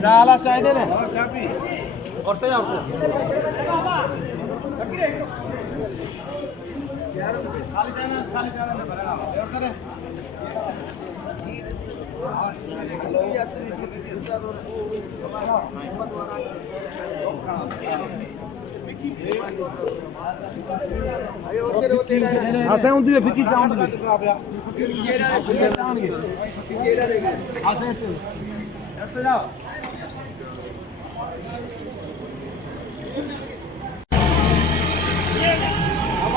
चाला चाहिए ने औरते जाओ खाली जाना असें उंदी फिक्की चांदगे असें ऐसे जाओ अब